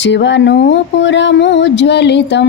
శివనూపురముజ్వలితం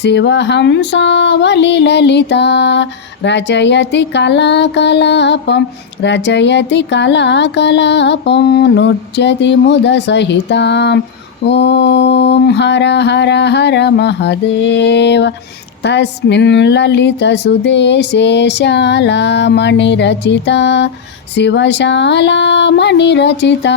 शिवहंसावलिललिता रचयति कलाकलापं रचयति कलाकलापं नृत्यति मुदसहिताम् ॐ हर हर हर महदेव तस्मिन् ललितसुदेशे शालामणिरचिता शिवशालामणिरचिता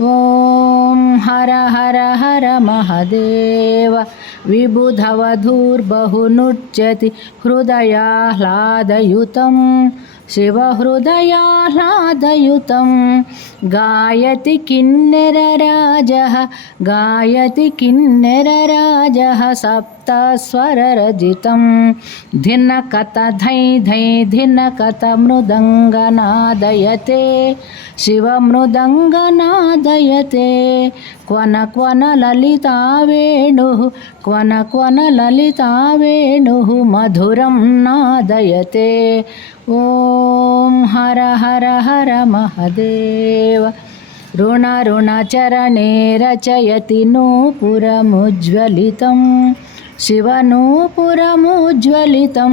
ॐ हर हर हर महदेव विबुधवधूर्बहुनुच्यति हृदयाह्लादयुतं शिवहृदयाह्लादयुतं गायति किन्नरराजः गायति किन्नरराजः सप्तस्वररजितं धिनकथ धै धै धिनकथमृदङ्गनादयते शिवमृदङ्गनादयते क्वन क्वन ललिता वेणुः क्वन क्वन ललिता वेणुः मधुरं नादयते ॐ हर हर हर महदेव ऋणऋणचरणे रचयति नूपुरमुज्ज्वलितं शिवनूपुरमुज्ज्वलितं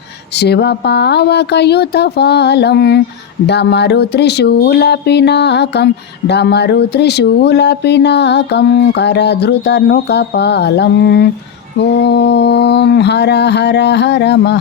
శివపావకయుతఫాలం డమరు త్రిశూల పినాకం డమరు త్రిశూల పినాకం కరధృతనుకపాలం ఓం హర హర హర మహ